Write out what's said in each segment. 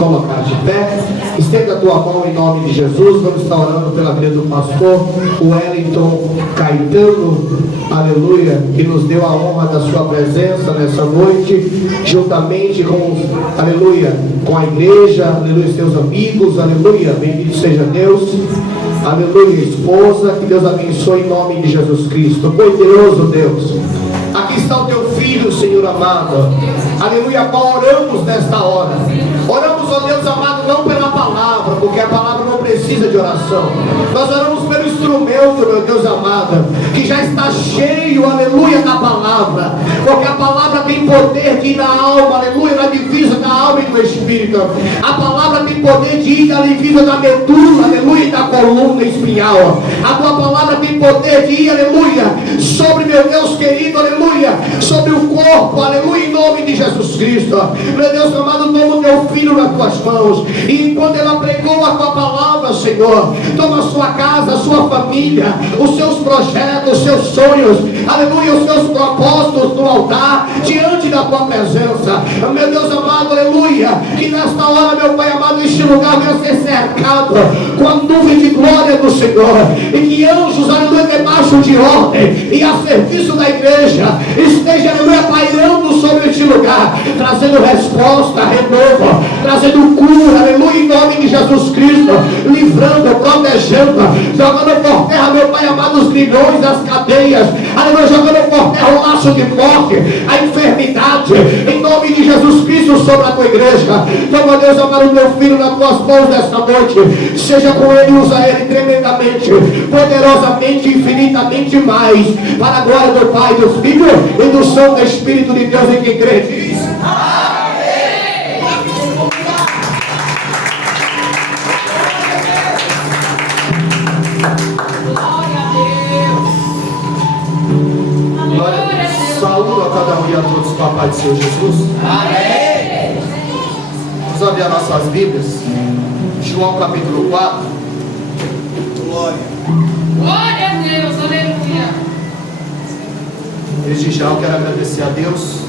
colocar de pé. Estenda a tua mão em nome de Jesus. Vamos estar orando pela vida do pastor Wellington Caetano, aleluia, que nos deu a honra da sua presença nessa noite, juntamente com, aleluia, com a igreja, aleluia, seus amigos, aleluia, bendito seja Deus, aleluia, esposa, que Deus abençoe em nome de Jesus Cristo. Poderoso Deus, aqui está o teu filho, Senhor amado, aleluia, qual oramos nesta hora. Oramos, ó Deus amado, não pela palavra, porque a palavra não precisa de oração. Nós oramos pelo instrumento, meu Deus amado, que já está cheio, aleluia, da palavra, porque a palavra tem poder de ir na alma, aleluia, na divisa da alma e do espírito. A palavra tem poder de ir na divisa da medula, aleluia, e da coluna espinhal. A tua palavra tem poder de ir, aleluia, sobre, meu Deus querido, aleluia, sobre o corpo, aleluia, em nome de Jesus Cristo. Meu Deus amado, toma o teu filho nas tuas mãos, e enquanto ela pregou a tua palavra, Senhor, toma a sua casa, a sua família, os seus projetos, os seus sonhos, aleluia, os seus propósitos no altar, diante da tua presença, meu Deus amado, aleluia, que nesta hora, meu Pai amado, este lugar venha ser cercado com a nuvem de glória do Senhor, e que anjos, aleluia, debaixo de ordem e a serviço da igreja, esteja, aleluia, pairando sobre este lugar, trazendo resposta, renovo, trazendo cura, aleluia, em nome de Jesus Cristo, livrando, protegendo, jogando por terra, meu Pai amado, os grilhões, as cadeias, aleluia, jogando por terra o laço de morte, a enfermidade, em nome de Jesus Cristo, sobre a tua igreja. Toma, Deus amado, o teu filho nas tuas mãos nesta noite, seja com ele, usa ele tremendamente, poderosamente, infinitamente mais, para a glória do Pai, do Filho e do Santo Espírito de Deus, em que crê, diz saúdo a cada um e a todos com a paz do Senhor Jesus. Amém. Vamos abrir as nossas Bíblias, João capítulo 4. Glória. Glória a Deus, aleluia. Desde já eu quero agradecer a Deus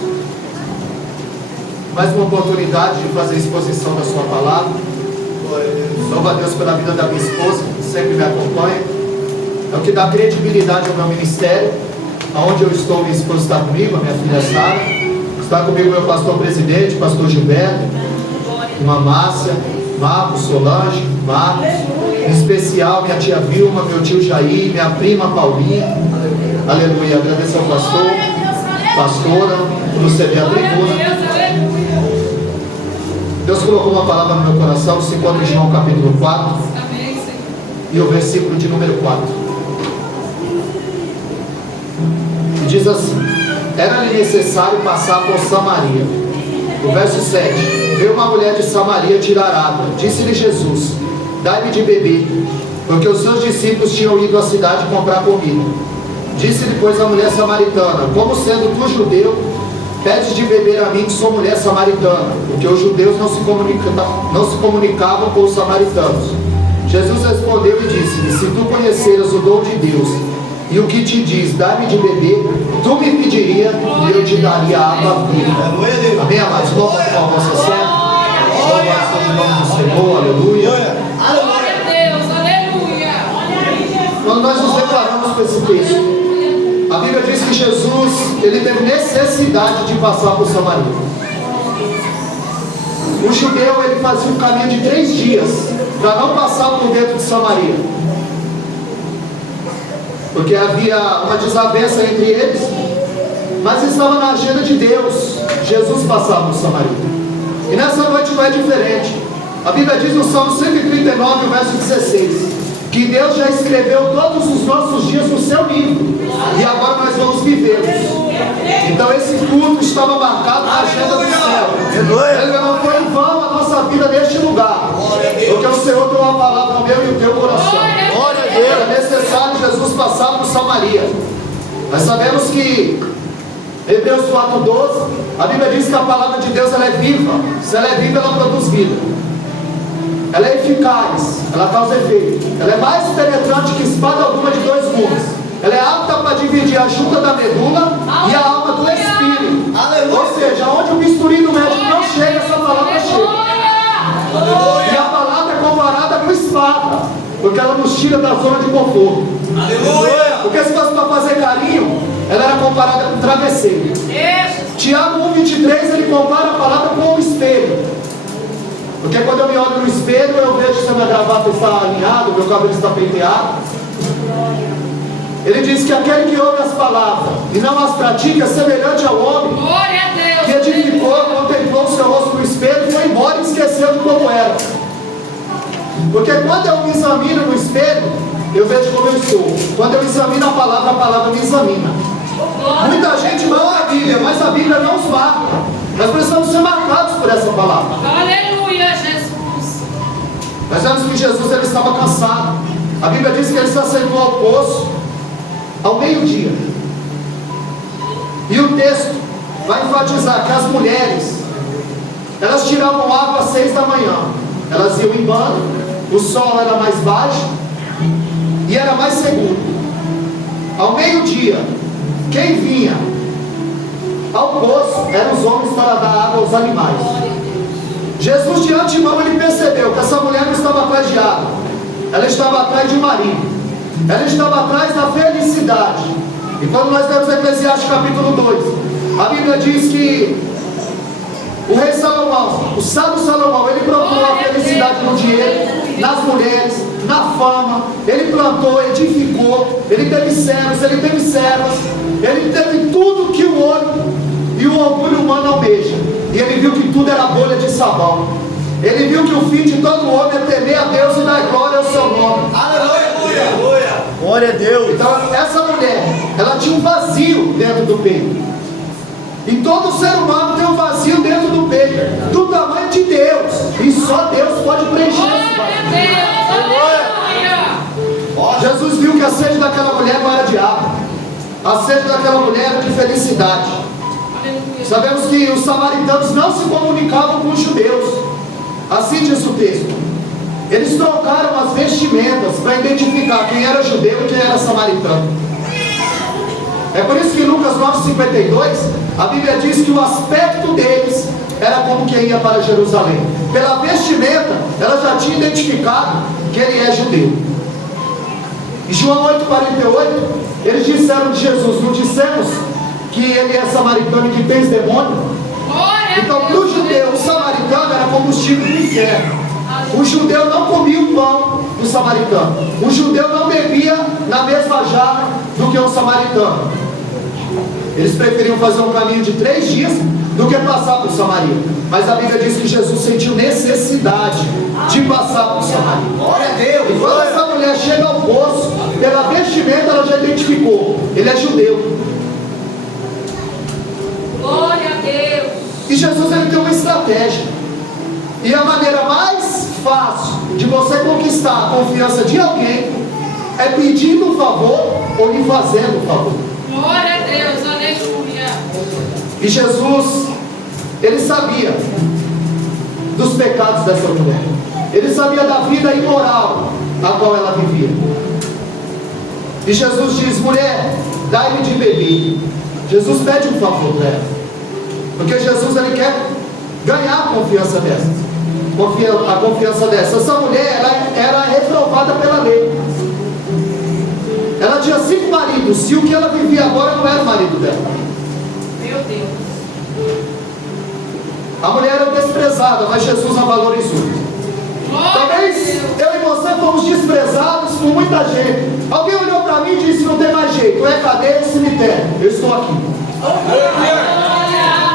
mais uma oportunidade de fazer a exposição da sua palavra. Glória a Deus. Louvo a Deus pela vida da minha esposa, que sempre me acompanha. É o que dá credibilidade ao meu ministério. Aonde eu estou, minha esposa está comigo, a minha filha Sara, está comigo meu pastor presidente, pastor Gilberto, irmã Márcia, Marcos, Solange, Marcos, em especial minha tia Vilma, meu tio Jair, minha prima Paulinha, aleluia. Agradeço ao pastor, pastora, por nos ceder a tribuna. Deus colocou uma palavra no meu coração, se encontra em João capítulo 4 e o versículo de número 4. Diz assim: era-lhe necessário passar por Samaria. O verso 7: veio uma mulher de Samaria tirar água. Disse-lhe Jesus: dai-me de beber, porque os seus discípulos tinham ido à cidade comprar comida. Disse-lhe, pois, a mulher samaritana: como sendo tu judeu, pedes de beber a mim, que sou mulher samaritana? Porque os judeus não se comunicavam com os samaritanos. Jesus respondeu e disse-lhe: se tu conheceras o dom de Deus, e o que te diz, dá-me de beber, tu me pediria e eu te daria a água viva. Amém, amados? Vamos com a vossa serva. Louvação em nome do Senhor, aleluia. Glória a Deus, aleluia. Quando nós nos deparamos com esse texto, a Bíblia diz que Jesus, ele teve necessidade de passar por Samaria. O judeu, ele fazia um caminho de 3 dias para não passar por dentro de Samaria, porque havia uma desavença entre eles, mas estava na agenda de Deus Jesus passar por Samaria. E nessa noite não é diferente. A Bíblia diz no Salmo 139, verso 16, que Deus já escreveu todos os nossos dias no seu livro, e agora nós vamos vivê-los. Então esse culto estava marcado na agenda do céu. Ele não foi em vão a nossa vida neste lugar, porque o Senhor deu uma palavra no meu e no teu coração. Era necessário Jesus passar por Samaria. Nós sabemos que Hebreus 4:12, a Bíblia diz que a palavra de Deus, ela é viva. Se ela é viva, ela produz vida. Ela é eficaz, ela causa efeito. Ela é mais penetrante que espada alguma de 2 gumes. Ela é apta para dividir a junta da medula e a alma do espírito. Ou seja, onde o bisturi do médico não chega, essa palavra chega. palavra, porque ela nos tira da zona de conforto. Aleluia! Porque se fosse para fazer carinho, ela era comparada com travesseiro. Isso. Tiago 1,23, ele compara a palavra com o espelho. Porque quando eu me olho no espelho, eu vejo se a minha gravata está alinhada, meu cabelo está penteado. Ele diz que aquele que ouve as palavras e não as pratica é semelhante ao homem Glória a Deus. que edificou, contemplou o seu rosto no espelho e foi embora e esqueceu de como era. Porque quando eu me examino no espelho, eu vejo como eu estou. Quando eu examino a palavra me examina. Muita gente ama a Bíblia, mas a Bíblia não os marca. Nós precisamos ser marcados por essa palavra. Aleluia, Jesus. Nós vemos que Jesus ele estava cansado. A Bíblia diz que ele se assentou ao poço ao meio-dia. E o texto vai enfatizar que as mulheres, elas tiravam água às 6 da manhã. Elas iam em bando, o sol era mais baixo e era mais seguro. Ao meio-dia, quem vinha ao poço eram os homens para dar água aos animais. Jesus de antemão ele percebeu que essa mulher não estava atrás de água, ela estava atrás de marido, ela estava atrás da felicidade. E quando nós lemos Eclesiastes capítulo 2, a Bíblia diz que o rei Salomão, o sábio Salomão, ele procurou a felicidade no dinheiro, nas mulheres, na fama. Ele plantou, edificou, ele teve servos, ele teve servas, ele teve tudo que o olho e o orgulho humano almeja. E ele viu que tudo era bolha de sabão. Ele viu que o fim de todo homem é temer a Deus e dar glória ao seu nome. Aleluia! Glória a Deus! Então essa mulher, ela tinha um vazio dentro do peito. E todo ser humano tem um vazio dentro do peito, do tamanho de Deus. E só Deus pode preencher esse vazio. Jesus viu que a sede daquela mulher não era de água. A sede daquela mulher era de felicidade. Sabemos que os samaritanos não se comunicavam com os judeus. Assim diz o texto. Eles trocaram as vestimentas para identificar quem era judeu e quem era samaritano. É por isso que em Lucas 9,52 a Bíblia diz que o aspecto deles era como quem ia para Jerusalém. Pela vestimenta, ela já tinha identificado que ele é judeu. Em João 8,48, eles disseram de Jesus: não dissemos que ele é samaritano e que tem demônio? Então, para o judeu, o samaritano era combustível do inferno. O judeu não comia o pão do samaritano. O judeu não bebia na mesma jarra do que o samaritano. Eles preferiam fazer um caminho de 3 dias do que passar por Samaria. Mas a Bíblia diz que Jesus sentiu necessidade de passar por Samaria. Glória a Deus! E quando essa mulher chega ao poço, pela vestimenta ela já identificou: ele é judeu. Glória a Deus. E Jesus ele tem uma estratégia. E a maneira mais fácil de você conquistar a confiança de alguém é pedindo um favor ou lhe fazendo um favor. Glória a Deus, aleluia. E Jesus, ele sabia dos pecados dessa mulher. Ele sabia da vida imoral a qual ela vivia. E Jesus diz: mulher, dá-lhe de beber. Jesus pede um favor para ela. Porque Jesus ele quer ganhar a confiança dessa. A confiança dessa. Essa mulher ela era reprovada pela lei. Ela tinha 5 maridos. E o que ela vivia agora não era o marido dela. Meu Deus. A mulher era desprezada, mas Jesus a valorizou. Talvez eu e você fomos desprezados por muita gente. Alguém olhou para mim e disse: não tem mais jeito, é cadeia ou cemitério. Eu estou aqui.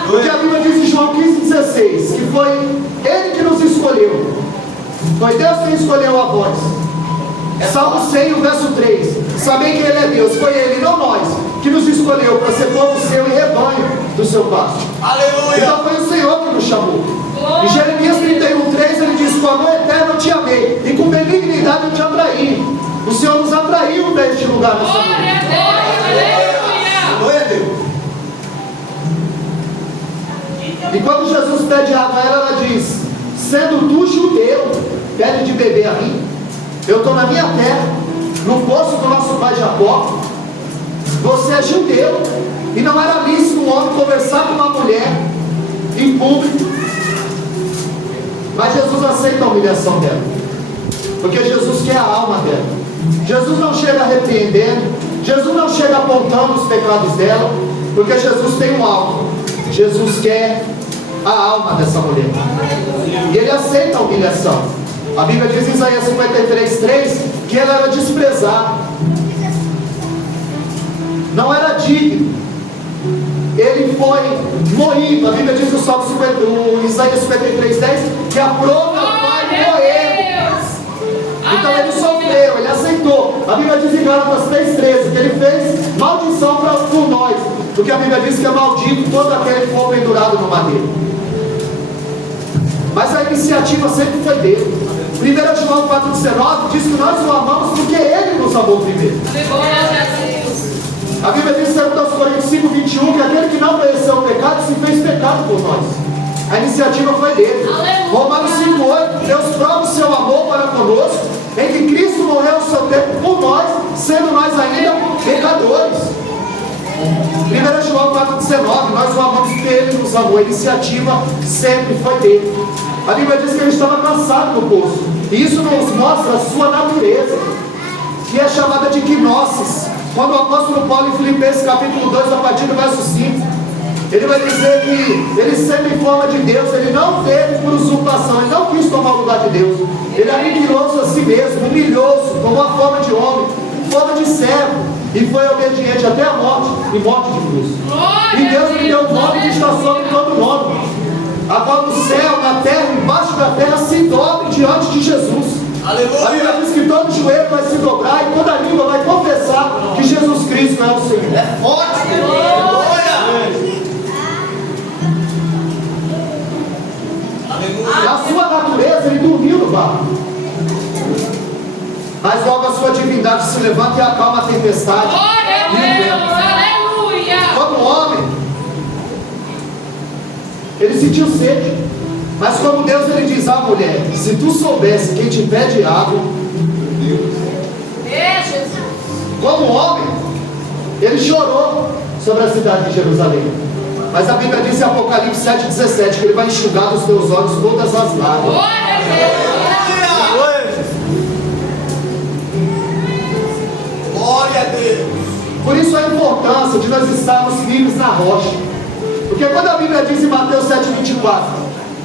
Porque a Bíblia diz em João 15,16 que foi Ele que nos escolheu. Foi Deus quem escolheu a vós. Salmo 100, o verso 3. Sabem que Ele é Deus. Foi Ele, não nós, que nos escolheu para ser povo seu e rebanho do seu pasto. Aleluia! Então foi o Senhor que nos chamou. Em Jeremias 31,3 ele diz: com amor eterno eu te amei, e com benignidade eu te atraí. O Senhor nos atraiu para este lugar. Glória a Deus, aleluia. Glória a Deus! E quando Jesus pede água a ela, ela diz: sendo tu judeu, pede de beber a mim. Eu estou na minha terra, no poço do nosso pai Jacó. Você é judeu, e não era lícito um homem conversar com uma mulher em público. Mas Jesus aceita a humilhação dela. Porque Jesus quer a alma dela. Jesus não chega repreendendo, Jesus não chega apontando os pecados dela, porque Jesus tem um alvo. Jesus quer a alma dessa mulher. E ele aceita a humilhação. A Bíblia diz em Isaías 53:3 que ela era desprezada, não era digno. Ele foi moído. A Bíblia diz no Isaías 53:10 que a prova vai moer. Então ele sofreu, ele aceitou. A Bíblia diz em Gálatas 3:13 que ele fez maldição por nós, porque a Bíblia diz que é maldito todo aquele que for pendurado no madeiro. Mas a iniciativa sempre foi dele. 1 João 4,19 diz que nós o amamos porque ele nos amou primeiro. A Bíblia diz em 2 Coríntios 5:21 que aquele que não conheceu o pecado se fez pecado por nós. A iniciativa foi dele. Romanos 5:8, Deus prova o seu amor para conosco, em que Cristo morreu o seu tempo por nós, sendo nós ainda pecadores. 1 João 4,19, nós o amamos porque ele nos amou. A iniciativa sempre foi dele. A Bíblia diz que ele estava cansado no poço, e isso nos mostra a sua natureza, que é chamada de gnosis. Quando o apóstolo Paulo em Filipenses capítulo 2, a partir do verso 5, ele vai dizer que ele sempre em forma de Deus, ele não teve por usurpação, ele não quis tomar o lugar de Deus, ele aniquilou-se a si mesmo, humilhou-se, tomou a forma de homem, forma de servo, e foi obediente até a morte, e morte de cruz. E Deus lhe deu o nome que está sobre todo nome, a qual no céu, na terra, embaixo da terra se dobre diante de Jesus. Aleluia. A Bíblia diz que todo joelho vai se dobrar e toda língua vai confessar que Jesus Cristo é o Senhor. É forte. A sua natureza, ele dormiu no barco, mas logo a sua divindade se levanta e acalma a tempestade. Glória a Deus, aleluia. Como homem, ele sentiu sede, mas como Deus, ele diz à mulher: se tu soubesse quem te pede água, como homem, ele chorou sobre a cidade de Jerusalém. Mas a Bíblia diz em Apocalipse 7,17 que ele vai enxugar dos teus olhos todas as lágrimas. Glória Glória a Deus. Por isso a importância de nós estarmos firmes na rocha. Porque quando a Bíblia diz em Mateus 7,24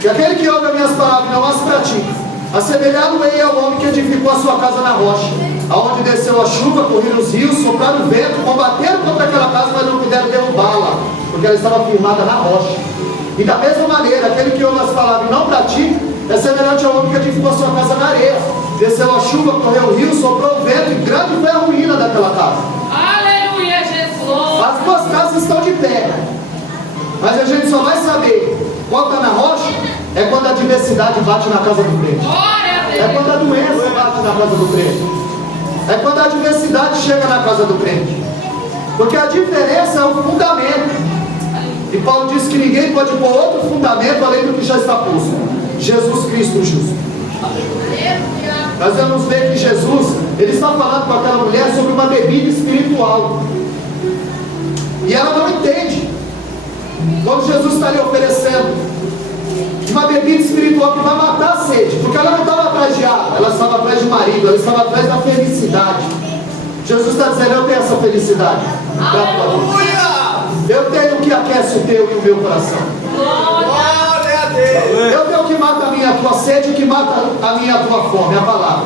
que aquele que ouve as minhas palavras e não as pratica, assemelhado-ei ao homem que edificou a sua casa na rocha, aonde desceu a chuva, correram os rios, sopraram o vento, combateram contra aquela casa, mas não puderam derrubá-la, porque ela estava firmada na rocha. E da mesma maneira, aquele que ouve as palavras e não pratica, é semelhante ao homem que edificou a sua casa na areia. Desceu a chuva, correu o rio, soprou o vento, e grande foi a ruína daquela casa. Aleluia, Jesus. As duas casas estão de pé, mas a gente só vai saber qual está na rocha é quando a adversidade bate na casa do crente. É quando a doença bate na casa do crente. É quando a adversidade chega na casa do crente. Porque a diferença é o fundamento. E Paulo diz que ninguém pode pôr outro fundamento além do que já está posto: Jesus Cristo justo. Nós vamos ver que Jesus, ele está falando com aquela mulher sobre uma bebida espiritual, e ela não entende. Quando Jesus está lhe oferecendo uma bebida espiritual que vai matar a sede, porque ela não estava atrás de água, ela estava atrás de marido, ela estava atrás da felicidade. Jesus está dizendo: eu tenho essa felicidade para a tua vida. Eu tenho o que aquece o teu e o meu coração. Glória a Deus. Eu tenho o que mata a minha tua sede e o que mata a minha tua fome, a palavra.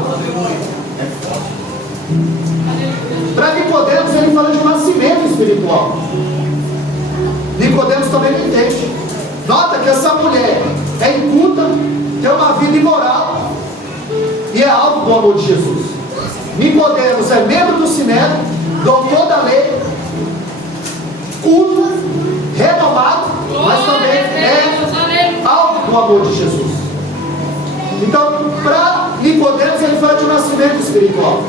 Para Nicodemos, ele fala de um nascimento espiritual. Nicodemos também não entende. Nota que essa mulher é inculta, tem uma vida imoral e é alvo do amor de Jesus. Nicodemos é membro do Sinédrio, doutor da lei, culto, renomado, mas também é alvo do amor de Jesus. Então, para Nicodemos, ele fala de um nascimento espiritual.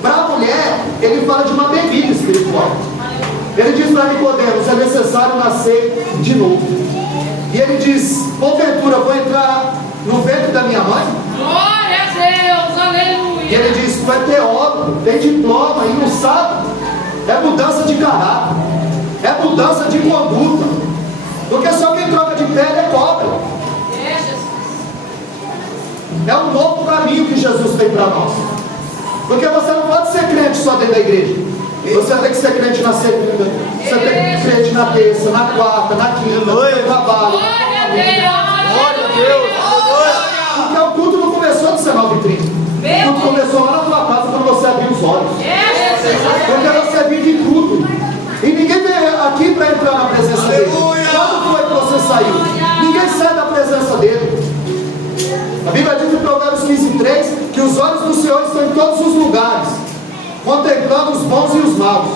Para a mulher, ele fala de uma bebida espiritual. Ele diz para Nicodemos: é necessário nascer de novo. E ele diz: porventura vou entrar no ventre da minha mãe? Glória a Deus, aleluia. E ele diz: tu é teólogo, tem diploma e não sabe. É mudança de caráter, é mudança de conduta. Porque se alguém troca de pele é cobra. É um novo caminho que Jesus tem para nós. Porque você não pode ser crente só dentro da igreja. Você tem que ser crente na segunda, você tem que ser crente na terça, na quarta, na quinta, no trabalho. Glória a Deus. Glória a Deus. Porque o culto não começou às 19h30. O culto começou lá na tua casa quando você abriu os olhos. Porque você vive tudo. E ninguém veio aqui para entrar na presença dele. Quando foi que você saiu? Ninguém sai da presença dele. A Bíblia diz em Provérbios 15:3 que os olhos do Senhor estão em todos os lugares, contemplando os bons e os maus.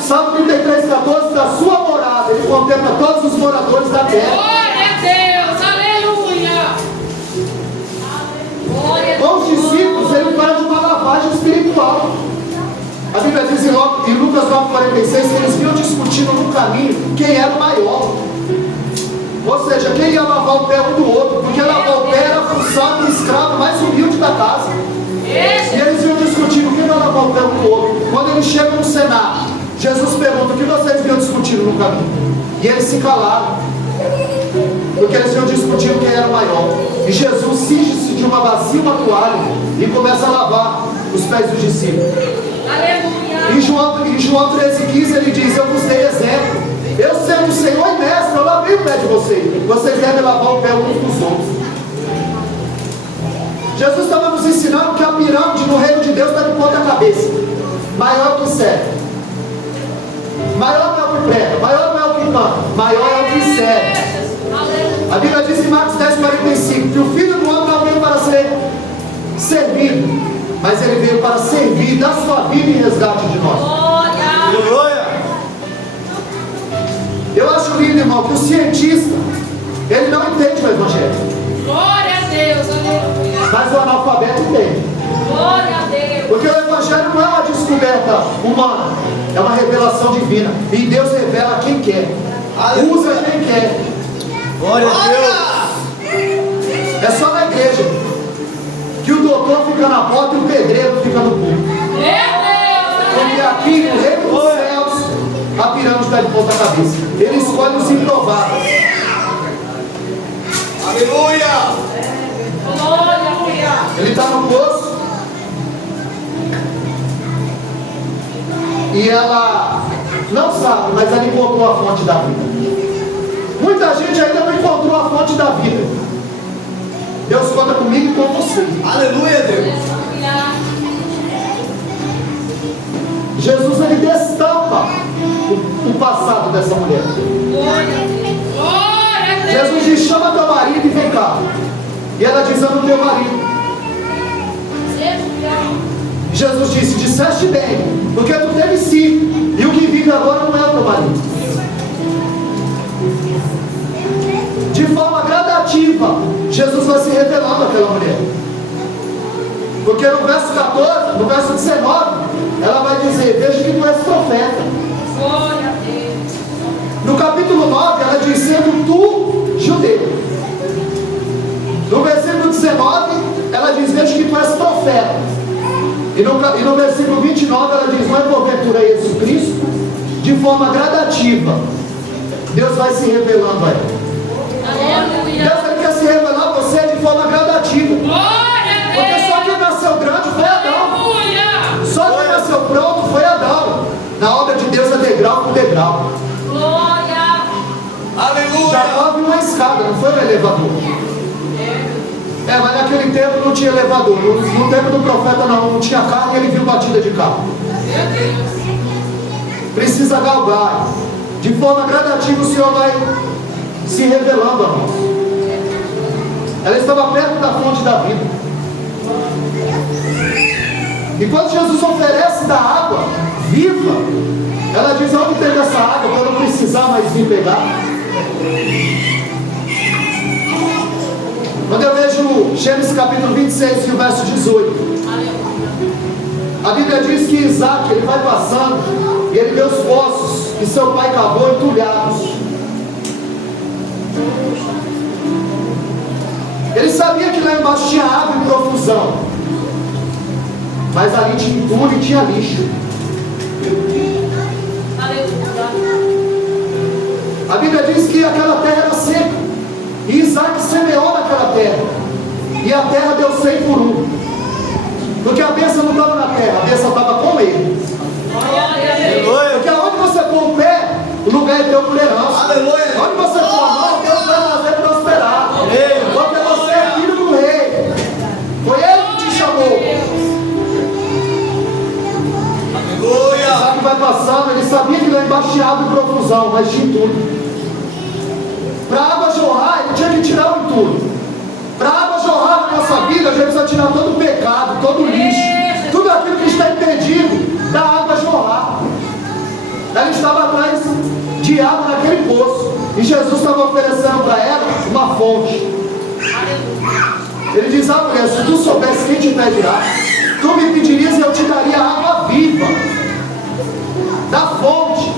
Salmo 33:14, da sua morada, ele contempla todos os moradores da terra. Glória a Deus, aleluia. Com os discípulos, ele faz uma lavagem espiritual. A Bíblia diz em Lucas 9:46 que eles vinham discutindo no caminho quem era o maior. Ou seja, quem ia lavar o pé um do outro, porque lavar o pé era a função do escravo mais humilde da casa. E eles iam discutindo quem vai lavar o pé um do outro. Quando eles chegam no cenário, Jesus pergunta: o que vocês vinham discutindo no caminho? E eles se calaram, porque eles iam discutindo quem era o maior. E Jesus cinge-se de uma bacia, uma toalha, e começa a lavar os pés dos discípulos. Aleluia. Em João 13:15 ele diz: eu vos dei exemplo. Eu sendo o Senhor e mestre, eu lavei o pé de vocês. Vocês devem lavar o pé uns dos outros. Jesus estava nos ensinando que a pirâmide no reino de Deus está de ponta cabeça. Maior que serve. Maior não é o que prega, maior não é o que canta, maior é o que serve. A Bíblia diz em Marcos 10:45 que o Filho do Homem não veio para ser servido, mas ele veio para servir, dar sua vida em resgate de nós. Glória. Eu acho lindo, irmão, que o cientista, ele não entende o Evangelho, Glória a Deus, aleluia. mas o analfabeto entende. Glória a Deus. Porque o Evangelho não é uma descoberta humana, é uma revelação divina. E Deus revela a quem quer, usa quem quer. Glória a Deus. É só na igreja que o doutor fica na porta e o pedreiro fica no púlpito. Meu Deus. Porque aqui no reino dos céus, a pirâmide está de ponta cabeça. Ele escolhe os improváveis. Aleluia. Glória. Ele está no poço e ela não sabe, mas ela encontrou a fonte da vida. Muita gente ainda não encontrou a fonte da vida. Deus conta comigo e com você. Aleluia, Deus. Jesus, ele destampa o passado dessa mulher. Glória a Deus. Jesus diz: chama teu marido e vem cá. E ela diz: amo teu marido. Jesus disse: disseste bem, porque tu teve 5, e o que vive agora não é o teu marido. De forma gradativa, Jesus vai se revelando àquela mulher. Porque no verso 14, no verso 19, ela vai dizer: veja que tu és profeta. Glória a Deus. No capítulo 9, ela diz: sendo tu judeu. No versículo 19, ela diz: veja que tu és profeta. E no versículo 29, ela diz: não é porventura Jesus Cristo? De forma gradativa, Deus vai se revelando a ela. Aleluia. Deus, ele quer se revelar a você de forma gradativa. Glória a Deus. Porque só quem nasceu grande foi Adão. Aleluia. Só quem nasceu pronto foi Adão. Na obra de Deus é degrau por degrau. Glória. Aleluia. Já houve uma escada, não foi um elevador. Mas naquele tempo não tinha elevador. No tempo do profeta não tinha carro e ele viu batida de carro. Precisa galgar. De forma gradativa o Senhor vai se revelando a nós. Ela estava perto da fonte da vida. E quando Jesus oferece da água viva, ela diz: onde tem essa água para eu não precisar mais vir pegar? Quando eu vejo Gênesis capítulo 26 e o verso 18, a Bíblia diz que Isaac, ele vai passando e ele vê os poços que seu pai cavou entulhados. Ele sabia que lá embaixo tinha água em profusão, mas ali tinha entulho e tinha lixo. A Bíblia diz que aquela terra era seca, e Isaac semeou naquela terra. e a terra deu 100 por 1. Porque a bênção não estava na terra, a bênção estava com ele. Porque aonde você pôr o pé, o lugar é teu por herança. Aleluia. Onde você pôr a mão, Deus vai fazer prosperar. Porque você é filho do rei. Foi ele que te chamou. Aleluia. Sabe o que vai passando? Ele sabia que lá embaixo tinha água e profusão, mas tinha tudo. Para a água jorrar, ele tinha que tirar o entulho. Para a água jorrar na nossa vida, a gente precisa tirar todo o pecado, todo o lixo, tudo aquilo que está impedido da água jorrar. Ela estava atrás de água naquele poço, e Jesus estava oferecendo para ela uma fonte. Ele diz à mulher: se tu soubesse quem te pedirá, tu me pedirias e eu te daria água viva, da fonte.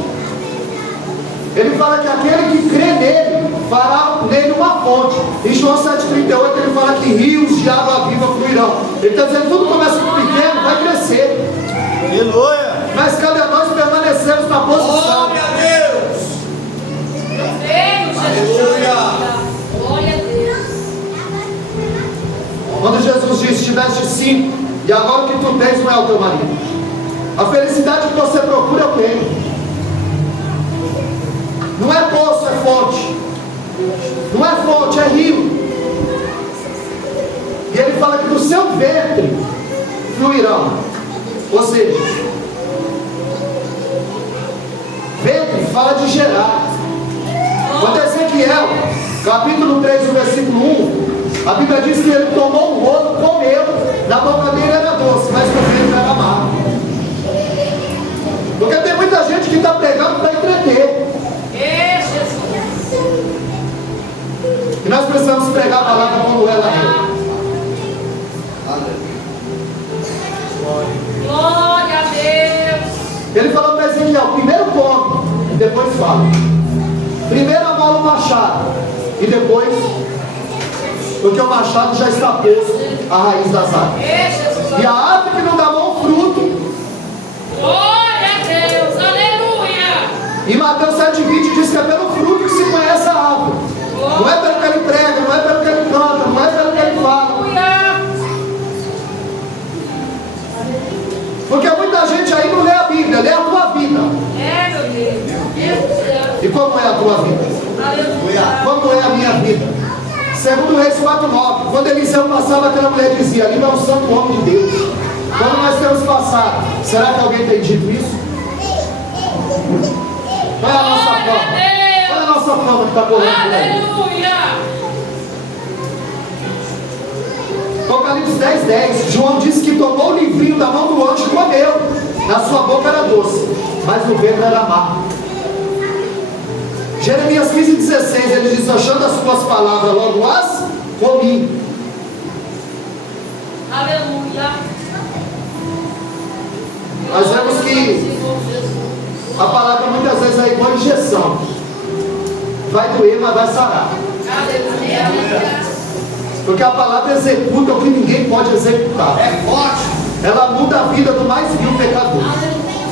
Ele fala que aquele que crê nele, fará nele uma fonte. Em João 7,38 ele fala que rios de água viva fluirão. Ele está dizendo que tudo começa com pequeno, vai crescer. Aleluia. Mas cabe a nós permanecermos na posição. Glória a Deus. Aleluia. Glória a Deus. Quando Jesus disse: tiveste 5, e agora o que tu tens não é o teu marido. A felicidade que você procura eu tenho. Não é poço, é fonte. Não é fonte, é rio. E ele fala que do seu ventre fluirão. Ou seja, ventre fala de gerar. Quando Ezequiel, capítulo 3, versículo 1, a Bíblia diz que ele tomou um rolo, comeu, na boca dele era doce, mas no ventre era amargo. Porque tem muita gente que está pregando para entreter. E nós precisamos pregar a palavra como ela é. Glória a Deus. Ele falou para Ezequiel: primeiro come e depois fala. Primeiro amola o machado e depois, porque o machado já está posto à raiz das árvores. E a árvore que não dá bom fruto. Glória a Deus. Aleluia. E Mateus 7,20 diz que é pelo fruto que se conhece a árvore. Não é pelo que ele prega, não é pelo que ele canta, não é pelo que ele fala. Porque muita gente aí não lê a Bíblia, lê a tua vida. É, meu Deus. E como é a tua vida? Aleluia. Como é a minha vida? Segundo Reis 4,9, quando Eliseu passava, aquela mulher dizia: ali vai o santo homem de Deus. Quando nós temos passado, será que alguém tem dito isso? Qual é a nossa fama? Qual é a nossa fama que está correndo por aí? Aleluia. Apocalipse 10,10, João disse que tomou o livrinho da mão do anjo e comeu. Na sua boca era doce, mas no ventre era amargo. Jeremias 15,16, ele diz: achando as suas palavras, logo as comi. Aleluia. Nós vemos que a palavra muitas vezes é igual injeção. Vai doer, mas vai sarar. Aleluia. Porque a palavra executa o que ninguém pode executar. É forte. Ela muda a vida do mais vil pecador.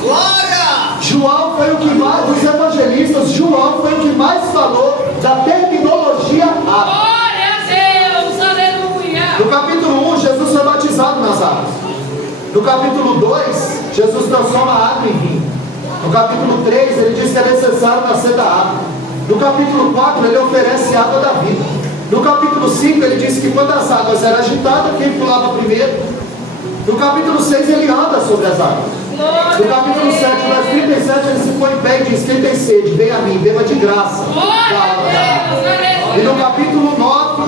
Glória. João foi o que mais, dos evangelistas, João foi o que mais falou da terminologia água. Glória a Deus. Aleluia. No capítulo 1, Jesus foi batizado nas águas. No capítulo 2, Jesus transforma a água em vinho. No capítulo 3, ele diz que é necessário nascer da água. No capítulo 4, ele oferece água da vida. No capítulo 5, ele diz que quando as águas eram agitadas, quem pulava primeiro. No capítulo 6, ele anda sobre as águas. No capítulo 7, verso 37, ele se põe em pé e diz: quem tem sede, vem a mim, beba de graça. E no capítulo 9,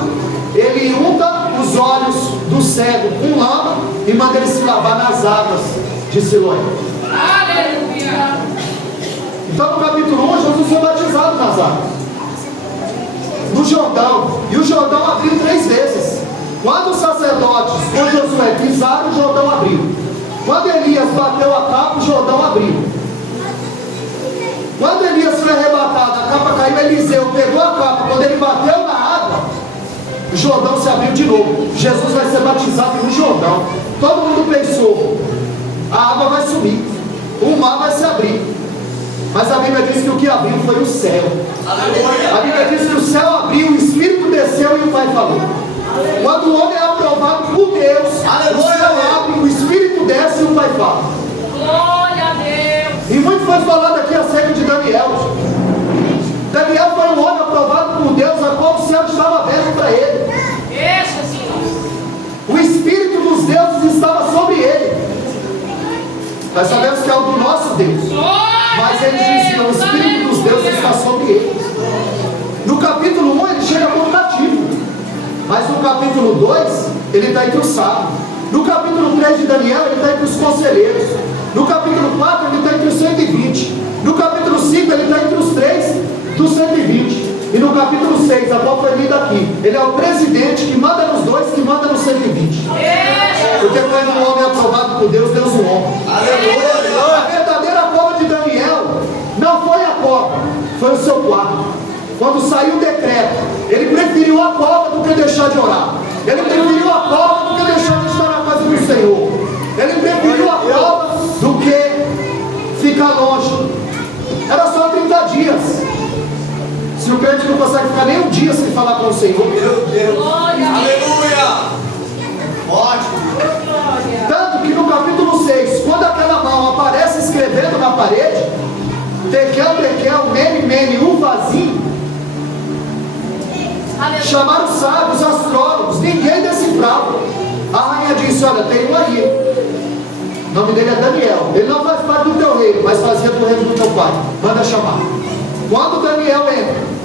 ele unta os olhos do cego com lama e manda ele se lavar nas águas de Siloé. Aleluia. Então no capítulo 1, Jesus foi batizado nas águas, no Jordão, e o Jordão abriu 3 vezes. Quando os sacerdotes com Josué pisaram, o Jordão abriu. Quando Elias bateu a capa, o Jordão abriu. Quando Elias foi arrebatado, a capa caiu, Eliseu pegou a capa, quando ele bateu na água, o Jordão se abriu de novo. Jesus vai ser batizado no Jordão. Todo mundo pensou: a água vai subir, o mar vai se abrir. Mas a Bíblia diz que o que abriu foi o céu. A Bíblia diz que o céu abriu, o Espírito desceu e o Pai falou. Quando o homem abre aprovado por Deus. Aleluia. O céu abre, o Espírito desce e o Pai fala. Glória a Deus. E muito foi falado aqui acerca de Daniel. Daniel foi um homem aprovado por Deus, a qual o céu estava aberto para ele. Deixa, Senhor. O Espírito dos deuses estava sobre ele. Nós sabemos que é o do nosso Deus. Mas ele diz que o Espírito dos deuses está sobre ele. No capítulo 1 ele chega como cativo. Mas no capítulo 2 ele está entre os sábios. No capítulo 3 de Daniel ele está entre os conselheiros. No capítulo 4 ele está entre os 120. No capítulo 5 ele está entre os 3 dos 120. E no capítulo 6, a qual foi lida aqui, ele é o presidente que manda nos 2, que manda nos 120. Porque quando um homem é aprovado por Deus, Deus o honra. Aleluia. A verdadeira cova de Daniel não foi a cova, foi o seu quarto. Quando saiu o decreto, ele preferiu a cova do que deixar de orar. Ele preferiu a cova do que deixar de estar na casa do Senhor. Ele preferiu a cova do que ficar longe. Era só 30 dias. Se o crente não consegue ficar nem um dia sem falar com o Senhor. Meu Deus. Glória. Aleluia. Ótimo. Glória. Tanto que no capítulo 6, quando aquela mão aparece escrevendo na parede, Tekel, Tekel, Mene, Mene, Uvazinho, chamaram os sábios, astrólogos, ninguém decifrava. A rainha disse: olha, tem um aí. O nome dele é Daniel. Ele não faz parte do teu reino, mas fazia do reino do teu pai. Manda chamar. Quando Daniel entra,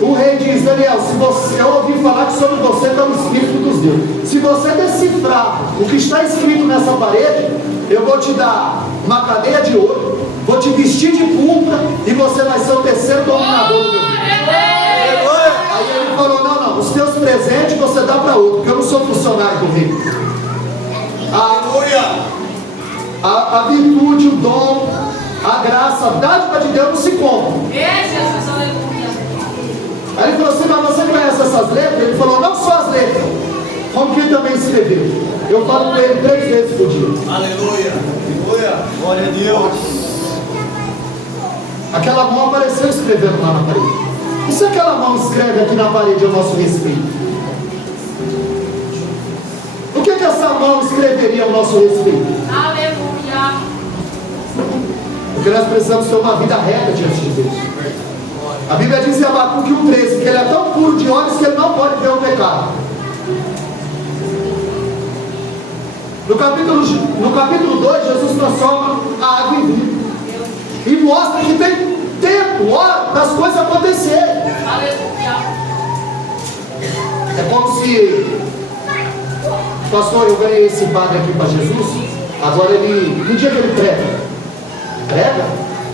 o rei diz: Daniel, se você, eu ouvi falar que sobre você está o Espírito dos deuses. Se você decifrar o que está escrito nessa parede, eu vou te dar uma cadeia de ouro, vou te vestir de púrpura e você vai ser o terceiro dominador do meu reino. Aí ele falou: não, os teus presentes você dá para outro, porque eu não sou funcionário do rei. Aleluia. A virtude, o dom, a graça, a dádiva de Deus não se compra. Jesus, aleluia. Aí ele falou assim: mas você conhece essas letras? Ele falou: não só as letras, como que ele também escreveu. Eu falo com ele 3 vezes por dia. Aleluia. Aleluia. Glória a Deus. Aquela mão apareceu escrevendo lá na parede. E se aquela mão escreve aqui na parede a nosso respeito? O que essa mão escreveria ao nosso respeito? Aleluia. Porque nós precisamos ter uma vida reta diante de Deus. A Bíblia diz em Abacuque 1,13 que ele é tão puro de olhos que ele não pode ver o pecado. No capítulo 2, Jesus transforma a água em vinho e mostra que tem tempo, hora das coisas acontecerem. Aleluia. É como se: pastor, eu ganhei esse padre aqui para Jesus. Agora ele, no dia que ele prega?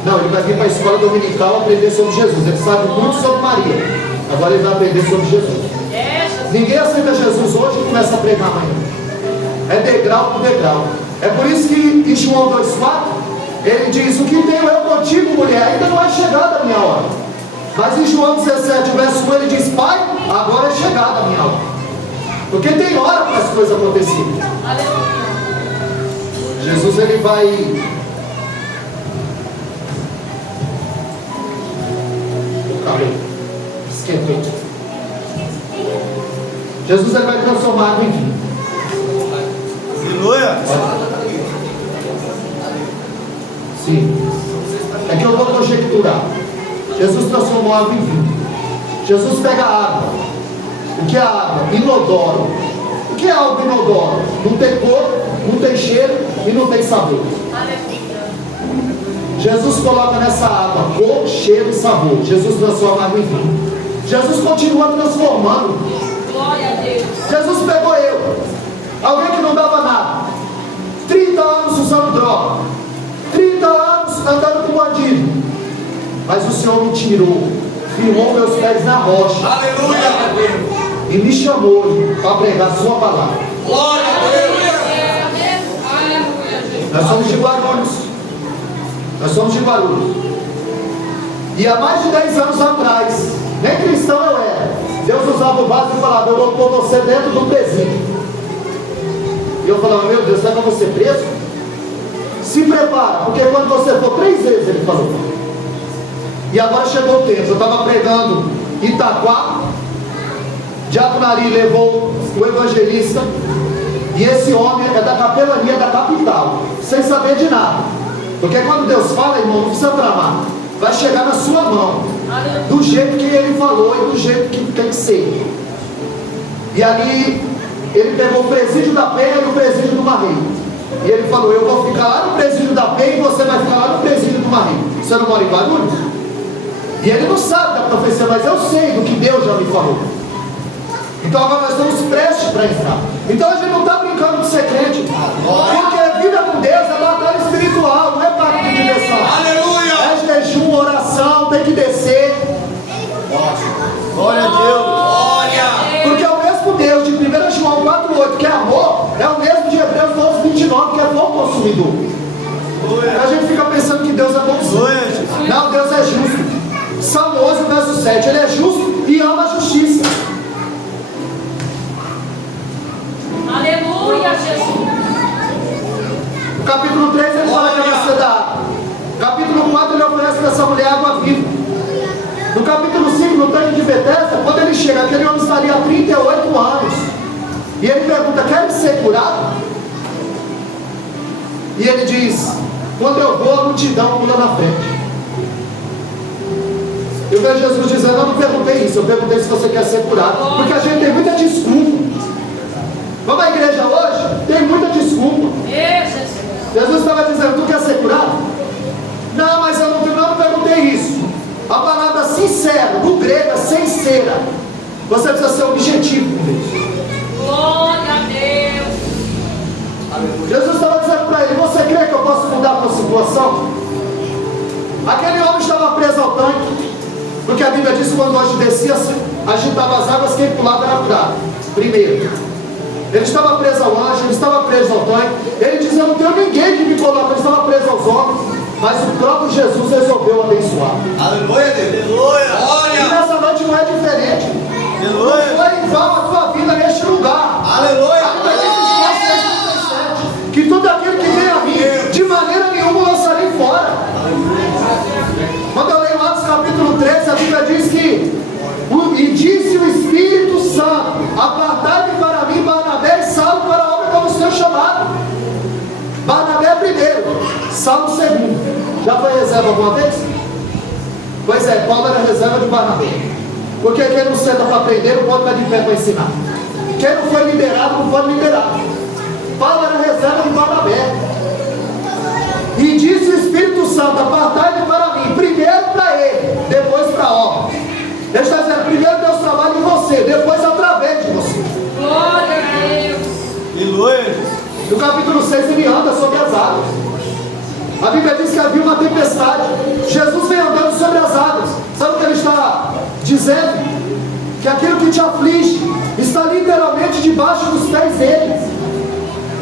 Não, ele vai vir para a escola dominical aprender sobre Jesus. Ele sabe muito sobre Maria. Agora ele vai aprender sobre Jesus. Ninguém aceita Jesus hoje e começa a pregar amanhã. É degrau por degrau. É por isso que em João 2,4 ele diz: o que tenho eu contigo, mulher, ainda não é chegada a minha hora. Mas em João 17, verso 1, ele diz: pai, agora é chegada a minha hora. Porque tem hora para as coisas acontecerem. Aleluia. Jesus, ele vai o cabelo esquentou. Jesus, ele vai transformar água em vinho. Aleluia. Sim. É que eu vou conjecturar. Jesus transformou água em vinho. Jesus pega a água. O que é água? Inodoro. O que é algo inodoro? Não tem cor, não tem cheiro e não tem sabor. Aleluia. Jesus coloca nessa água cor, cheiro e sabor. Jesus transforma a água em vinho. Jesus continua transformando. Glória a Deus. Jesus pegou eu, alguém que não dava nada, 30 anos usando droga, 30 anos andando com bandido, mas o Senhor me tirou, firmou meus pés na rocha. Aleluia. E me chamou para pregar a sua palavra. Glória a Deus. Nós somos de Guarulhos. Nós somos de Guarulhos. E há mais de 10 anos atrás, nem cristão eu era, Deus usava o vaso e falava: eu vou pôr você dentro do presídio. E eu falava: meu Deus, será que eu vou ser preso? Se prepara, porque quando você for 3 vezes, ele falou. E agora chegou o tempo. Eu estava pregando Itaquá, Diácono Ari levou o evangelista, e esse homem é da capelania da capital, sem saber de nada. Porque quando Deus fala, irmão, não precisa tramar. Vai chegar na sua mão, do jeito que ele falou e do jeito que tem que ser. E ali, ele pegou o presídio da Penha e o presídio do Marreio. E ele falou: eu vou ficar lá no presídio da Penha e você vai ficar lá no presídio do Marreio. Você não mora em Guarulhos? E ele não sabe da profecia, mas eu sei do que Deus já me falou. Então agora nós estamos prestes para entrar. Então a gente não está brincando de ser crente, porque a vida com Deus é batalha espiritual, não é pacto de diversão. Aleluia! É jejum, oração, tem que descer. Glória a Deus! Glória! Porque é o mesmo Deus de 1 João 4,8, que é amor, é o mesmo de Hebreus 12,29, que é fogo consumidor. A gente fica pensando que Deus é bonzinho. Não, Deus é justo. Salmo 11, verso 7, ele é justo e ama a justiça. Aleluia, Jesus. No capítulo 3 ele fala que ela vai ser da água. No capítulo 4 ele oferece para essa mulher água viva. No capítulo 5, no tanque de Betesda, quando ele chega, aquele homem estaria há 38 anos. E ele pergunta: quer ser curado? E ele diz: quando eu vou, a multidão pula na frente. Eu vejo Jesus dizendo: eu não perguntei isso, eu perguntei se você quer ser curado. Porque a gente tem muita desculpa. Vamos à igreja hoje? Tem muita desculpa. Jesus estava dizendo: tu quer ser curado? Não, mas eu não perguntei isso. A palavra sincero, no grego é sincera. Você precisa ser objetivo com Deus. Glória a Deus. Jesus estava dizendo para ele: você crê que eu posso mudar a tua situação? Aquele homem estava preso ao tanque, porque a Bíblia diz que quando o anjo descia, agitava as águas, quem pulava era curado. Primeiro, ele estava preso ao anjo, ele estava preso ao tanque. Ele dizia: eu não tenho ninguém que me coloque. Ele estava preso aos homens, mas o próprio Jesus resolveu abençoar. Aleluia, Deus! Aleluia! E nessa noite não é diferente. Não foi em vão a tua vida neste lugar. Aleluia! Que tudo aquilo que vem a mim, de maneira nenhuma lançarei fora. Quando eu leio Atos capítulo 13, a Bíblia diz que e disse o Espírito Santo: apartai-me para mim Barnabé e Saulo para a obra como o Senhor chamado. Barnabé é primeiro, Saulo segundo. Já foi reserva alguma vez? Pois é, Paulo era reserva de Barnabé. Porque quem não senta para aprender não pode estar de pé para ensinar. Quem não foi liderado não pode liderar. Paulo era reserva de Barnabé. E disse o Espírito Santo: apartai-me para mim, primeiro para ele, depois para a obra. Ele está dizendo: primeiro Deus trabalha em você, depois através de você. Glória a Deus. Aleluia! No capítulo 6 ele anda sobre as águas. A Bíblia diz que havia uma tempestade. Jesus vem andando sobre as águas. Sabe o que ele está dizendo? Que aquilo que te aflige está literalmente debaixo dos pés dele.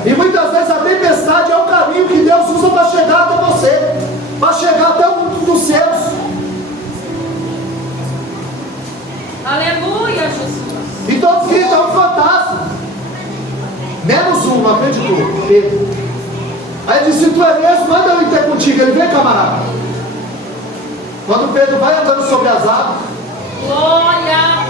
E muitas vezes a tempestade é o caminho que Deus usa para chegar até você, para chegar até o mundo dos céus. Aleluia, Jesus. E todos gritam: é um fantasma. Menos um, não acreditou, Pedro. Aí ele disse: tu é mesmo, manda eu ir ter contigo. Ele: vem, camarada. Quando Pedro vai andando sobre as águas, Glória.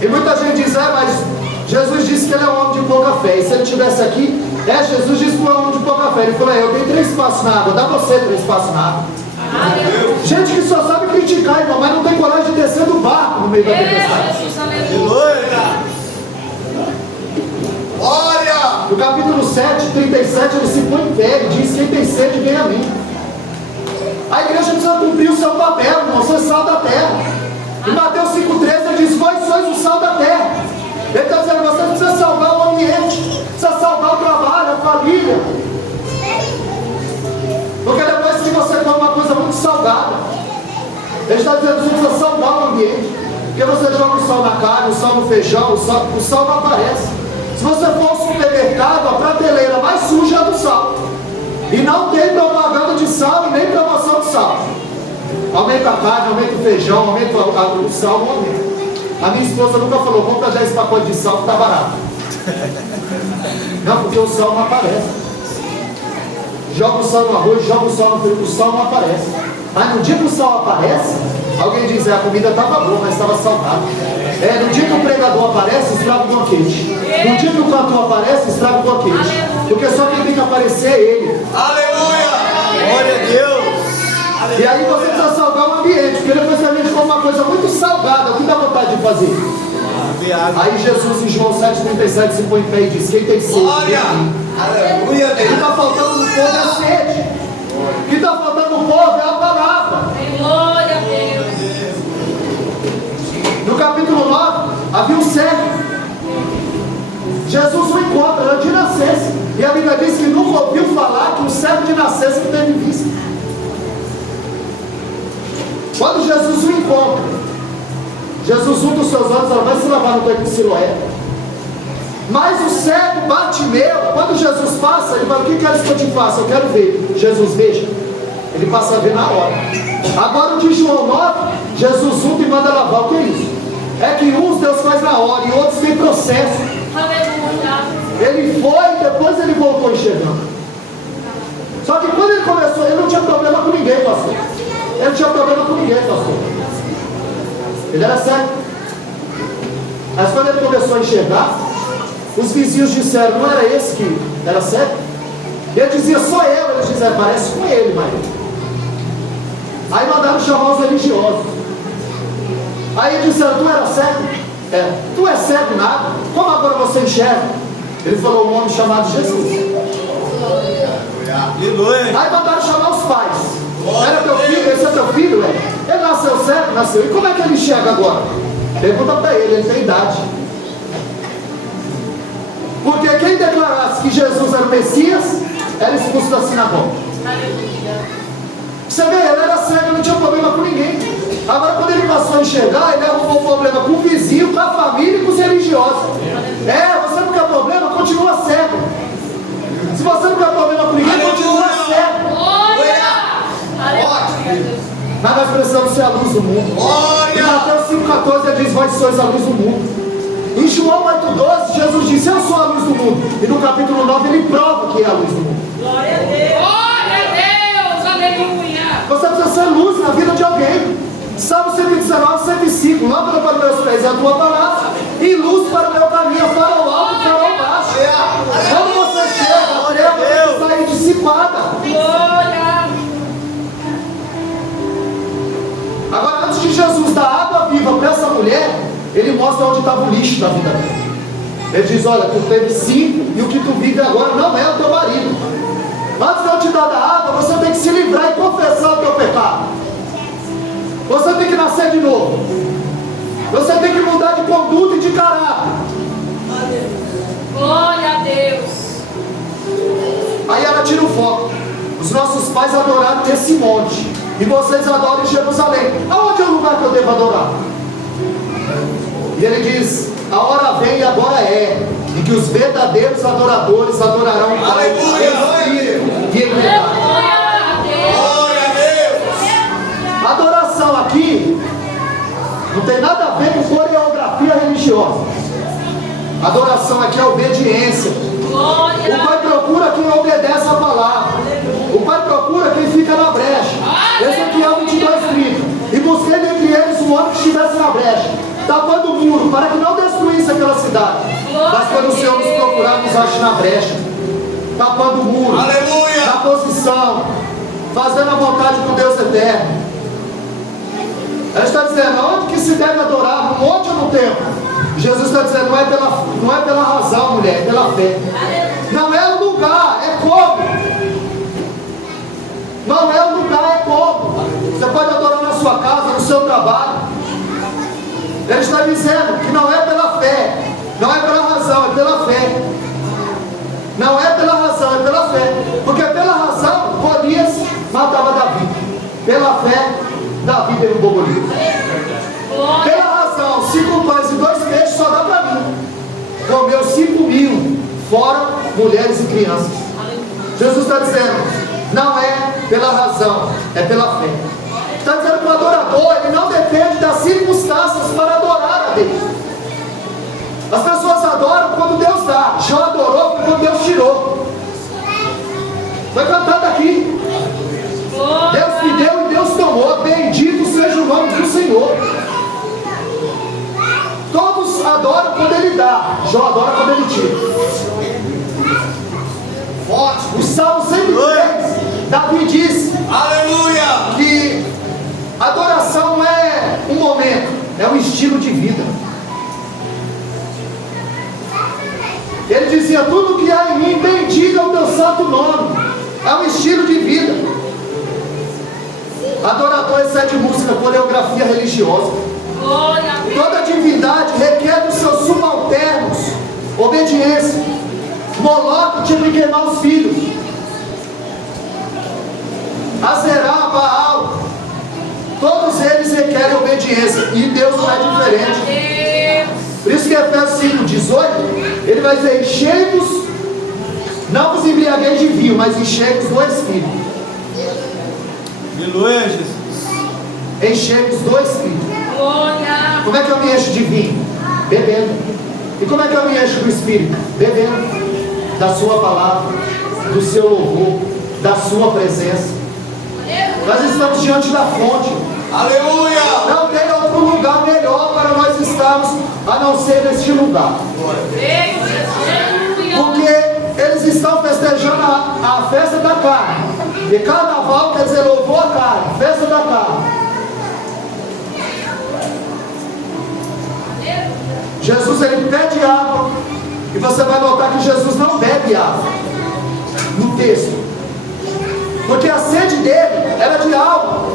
e muita gente diz: mas Jesus disse que ele é um homem de pouca fé. E se ele estivesse aqui, Jesus disse que é um homem de pouca fé. Ele falou: eu tenho 3 passos na água, dá você 3 passos na água. Gente que só sabe criticar, irmão, mas não tem coragem de descer do barco no meio da tempestade. Jesus, aleluia. Glória! No capítulo 7, 37, ele se põe em pé e diz: quem tem sede, vem a mim. A igreja precisa cumprir o seu papel, irmão, ser sal da terra. Em Mateus 5,13 ele diz: vós sois o sal da terra. Ele está dizendo: você precisa salvar o ambiente, precisa salvar o trabalho, a família. Porque depois que você come uma coisa muito salgada, ele está dizendo: você precisa salvar o ambiente. Porque você joga o sal na carne, o sal no feijão, o sal não aparece. Se você for ao supermercado, a prateleira mais suja é a do sal. E não tem propaganda de sal e nem promoção de sal. Aumenta a carne, aumenta o feijão, aumenta o sal, não aumenta. A minha esposa nunca falou: compra já esse pacote de sal que está barato. Não, porque o sal não aparece. Joga o sal no arroz, joga o sal no feijão, o sal não aparece. Mas no dia que o sal aparece, alguém diz: a comida estava boa, mas estava salgada. No dia que o pregador aparece, estraga o banquete. No dia que o cantor aparece, estraga o banquete. Porque só quem tem que aparecer é ele. Aleluia! Glória a Deus! E aí você precisa salgar o ambiente, porque depois que a gente come uma coisa muito salgada, o que dá vontade de fazer? Aí Jesus em João 7,37 se põe em pé e diz: quem tem sede? Glória! Aleluia! O que está faltando no povo é a sede. O que está faltando no povo é a palavra. Glória a Deus. No capítulo 9, havia um cego. Jesus o encontra antes de nascença. E a Bíblia diz que nunca ouviu falar que um cego de nascença não teve vista. Quando Jesus o encontra, Jesus unta os seus olhos, ela vai se lavar no tanque de Siloé. Mas o cego Bartimeu, quando Jesus passa, ele fala: o que queres que eu te faça? Eu quero ver. Jesus veja. Ele passa a ver na hora. Agora o de João 9, Jesus unta e manda lavar. O que é isso? É que uns Deus faz na hora e outros tem processo. Aleluia. Ele foi e depois ele voltou enxergando. Só que quando ele começou, ele não tinha problema com ninguém, pastor. Ele não tinha problema com ninguém, pastor. Ele era cego. Mas quando ele começou a enxergar, os vizinhos disseram: não era esse que era cego? Ele dizia: sou eu. Eles disseram: parece com ele, mas... Aí mandaram chamar os religiosos. Aí disseram: tu era cego? Tu é cego nada? Como agora você enxerga? Ele falou: um homem chamado Jesus. Aí mandaram chamar os pais. Era teu filho? Esse é teu filho? Ele nasceu cego? Nasceu. E como é que ele enxerga agora? Pergunta para ele tem idade. Porque quem declarasse que Jesus era o Messias, era expulso da sinagoga. Você vê, ele era cego, não tinha problema com ninguém. Agora quando ele passou a enxergar, ele arrumou problema com o vizinho, com a família e com os religiosos. Você não quer problema, continua cego. Se você não quer problema com ninguém, continua cego. Mas nós precisamos ser a luz do mundo. Em Mateus 5,14 ele diz: vós sois a luz do mundo. Em João 8,12 Jesus disse: eu sou a luz do mundo. E no capítulo 9 ele prova que é a luz do mundo. Glória a Deus. Glória a Deus. Aleluia. Você precisa ser luz na vida de alguém. Salmo 119, 105. Lâmpada para os meus pés é a tua palavra, e luz para o meu caminho, farol alto e farol baixo. Quando você chega, a treva tem que sair dissipada. Glória. Agora, antes de Jesus dar água viva para essa mulher, ele mostra onde estava o lixo da vida dela. Ele diz: olha, tu teve 5 e o que tu vive agora não é o teu marido. Antes de eu te dar da água, você tem que se livrar e confessar o teu pecado. Você tem que nascer de novo. Você tem que mudar de conduta e de caráter. Glória a Deus. Aí ela tira o foco. Os nossos pais adoraram nesse monte, e vocês adoram em Jerusalém. Aonde é o lugar que eu devo adorar? E ele diz: a hora vem e agora é, em que os verdadeiros adoradores adorarão o Pai em espírito e em verdade. A adoração aqui não tem nada a ver com coreografia religiosa. A adoração aqui é obediência. O Pai procura quem obedece a palavra. O Pai procura quem fica na brecha. Ezequiel 22:30. E busquei dentre eles um homem que estivesse na brecha, tapando o muro, para que não destruísse aquela cidade. Mas quando o Senhor nos procurar, nos ache na brecha, tapando o muro, na posição, fazendo a vontade do Deus eterno. Ela está dizendo: aonde que se deve adorar? No monte ou no templo? Jesus está dizendo: não é pela razão, mulher, é pela fé. Não é o lugar, é como. Não é o lugar, é como. Você pode adorar na sua casa, no seu trabalho. Ele está dizendo que não é pela fé, não é pela razão, é pela fé. Não é pela razão, é pela fé. Porque pela razão, Golias matava Davi. Pela fé, Davi derrubou Golias. Pela razão, 5 pães e 2 peixes só dá para mim. Comeu 5.000, fora mulheres e crianças. Jesus está dizendo: não é pela razão, é pela fé. Está dizendo que o adorador, ele não depende das circunstâncias para adorar a Deus. As pessoas adoram quando Deus dá. Já adorou quando Deus tirou. Foi cantado aqui. Deus me deu e Deus tomou. Bendito seja o nome do Senhor. dá. Jó adora quando ele tira. Forte. O Salmo 103, Davi diz Aleluia. que adoração não é um momento, é um estilo de vida. Ele dizia: tudo que há em mim, bendiga o teu santo nome. É um estilo de vida. Adorador excede música, coreografia religiosa. Toda divindade requer dos seus subalternos obediência. Moloque tinha que queimar os filhos. Azerá, Baal, todos eles requerem obediência, e Deus não é diferente. Por isso que Efésios 5:18, ele vai dizer: enchei-vos, não vos embriagueis de vinho, mas enchei-vos do Espírito. Aleluia, Jesus. Enchei-vos do Espírito. Como é que eu me encho de vinho? Bebendo. E como é que eu me encho do Espírito? Bebendo da sua palavra, do seu louvor, da sua presença. Nós estamos diante da fonte. Aleluia. Não tem outro lugar melhor para nós estarmos a não ser neste lugar. Porque eles estão festejando a festa da carne. E carnaval quer dizer louvor à carne, festa da carne. Jesus, ele pede água, e você vai notar que Jesus não bebe água no texto, porque a sede dele era de alma.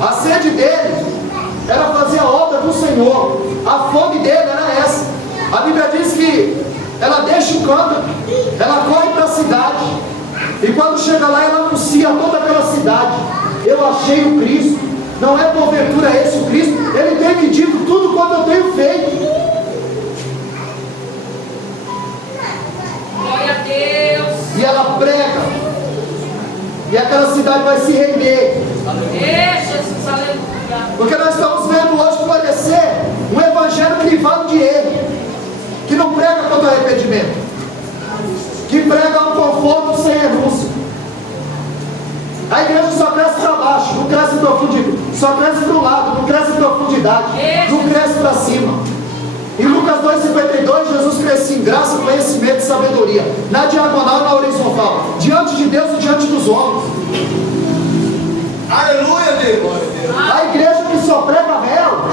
A sede dele era fazer a obra do Senhor. A fome dele era essa. A Bíblia diz que ela deixa o cântaro, ela corre para a cidade, e quando chega lá ela anuncia a toda aquela cidade: eu achei o Cristo. Não é porventura esse o Cristo? Ele tem me dito tudo quanto eu tenho feito. Glória a Deus. E ela prega, e aquela cidade vai se render. Jesus, aleluia. Porque nós estamos vendo hoje florescer um evangelho privado de erro, que não prega contra o arrependimento, que prega um conforto sem renúncia. A igreja só cresce para baixo, não cresce em profundidade, só cresce para o lado, não cresce em profundidade, não cresce para cima. Em Lucas 2,52, Jesus crescia em graça, conhecimento e sabedoria, na diagonal e na horizontal, diante de Deus e diante dos homens. Aleluia, Deus. A igreja que só prega mel,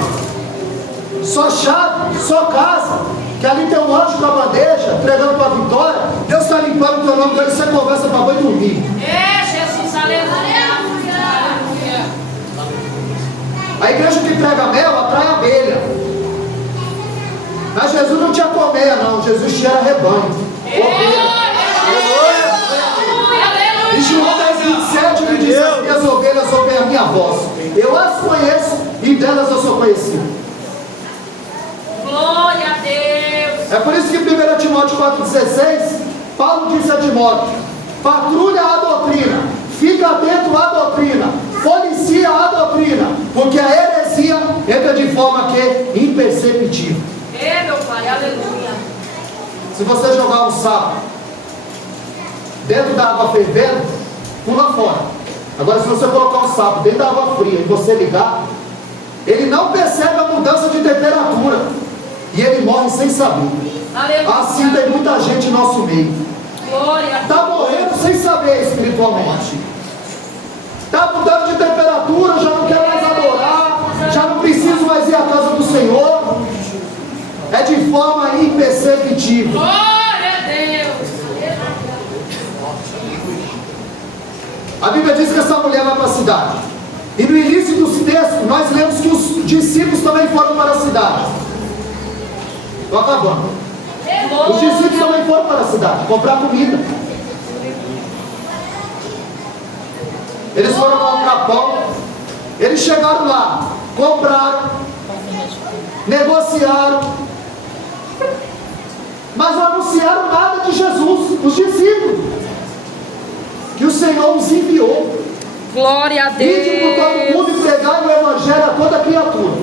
só chave, só casa, que ali tem um anjo com a bandeja, pregando para a vitória, Deus está limpando o teu nome, isso é conversa para boi dormir. Jesus, aleluia. A igreja que prega mel atrai abelha. Mas Jesus não tinha colmeia, não. Jesus tinha rebanho. E João 10,27 ele diz: as minhas ovelhas ouvem a minha voz. Eu as conheço e delas eu sou conhecido. Glória a Deus. É por isso que em 1 Timóteo 4,16, Paulo disse a Timóteo: patrulha a doutrina, fica atento à doutrina, policia a doutrina, porque a heresia entra de forma que imperceptível. Meu Pai, aleluia. Se você jogar um sapo dentro da água fervendo, pula fora. Agora, se você colocar um sapo dentro da água fria e você ligar, ele não percebe a mudança de temperatura e ele morre sem saber. Aleluia. Assim tem muita gente em nosso meio. Glória a Deus. Está morrendo sem saber espiritualmente. Está mudando de temperatura, já não quer mais adorar, já não preciso mais ir à casa do Senhor. É de forma imperceptível. Glória a Deus. A Bíblia diz que essa mulher vai para a cidade. E no início dos textos, nós lemos que os discípulos também foram para a cidade. Estou acabando. Os discípulos também foram para a cidade comprar comida. Eles foram comprar pão. Eles chegaram lá, compraram, negociaram, mas não anunciaram nada de Jesus. Os discípulos, que o Senhor os enviou. Glória a Ide por todo mundo e pregai o evangelho a toda criatura.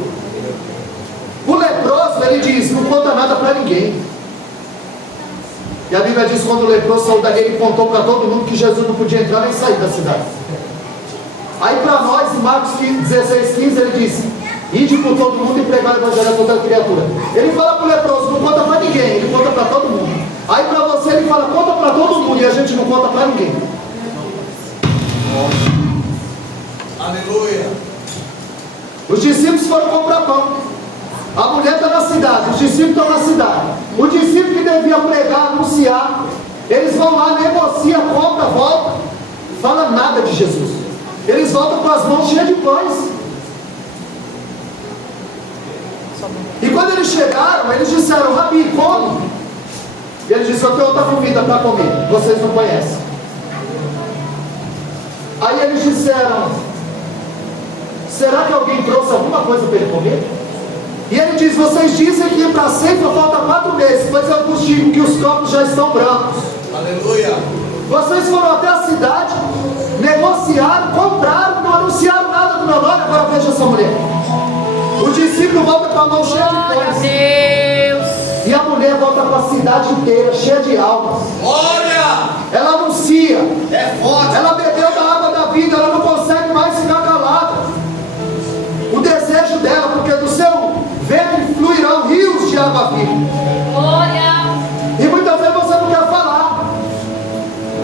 O leproso, ele diz: não conta nada para ninguém. E a Bíblia diz: quando o leproso saiu dali, ele contou para todo mundo que Jesus não podia entrar nem sair da cidade. Aí para nós, em Marcos 16:15, ele diz: Ide por todo mundo e pregar o evangelho a toda criatura. Ele fala para o leproso, não conta para ninguém, ele conta para todo mundo. Aí para você ele fala, conta para todo mundo, e a gente não conta para ninguém. Aleluia. Os discípulos foram comprar pão. A mulher está na cidade, os discípulos estão na cidade. O discípulo que devia pregar, anunciar, eles vão lá, negociam, compra, volta, fala nada de Jesus. Eles voltam com as mãos cheias de pães. E quando eles chegaram, eles disseram, Rabi, come. E ele disse, eu tenho outra comida para comer, vocês não conhecem. Aí eles disseram, será que alguém trouxe alguma coisa para ele comer? E ele diz, vocês dizem que para a ceifa falta 4 meses, mas eu vos digo que os campos já estão brancos. Aleluia. Vocês foram até a cidade, negociaram, compraram, não anunciaram nada do meu nome. Agora veja essa mulher. O discípulo volta com a mão cheia de Glória a pães. Deus. E a mulher volta com a cidade inteira, cheia de almas. Glória. Ela anuncia. É forte. Ela bebeu da água da vida, ela não consegue mais ficar calada. O desejo dela, porque do seu ventre fluirão rios de água viva. Glória. E muitas vezes você não quer falar.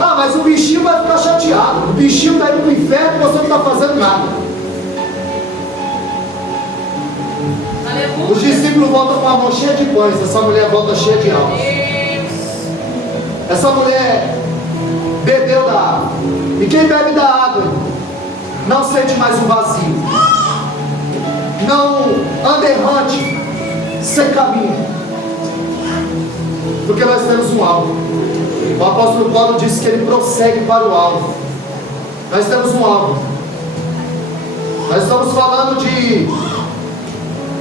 Ah, mas o bichinho vai ficar chateado. O bichinho está indo para o inferno e você não está fazendo nada. Aleluia. Os discípulos voltam com a mão cheia de pães. Essa mulher volta cheia de almas. Essa mulher bebeu da água. E quem bebe da água não sente mais um vazio. Não anda errante, sem caminho. Porque nós temos um alvo. O apóstolo Paulo disse que ele prossegue para o alvo. Nós temos um alvo. Nós estamos falando de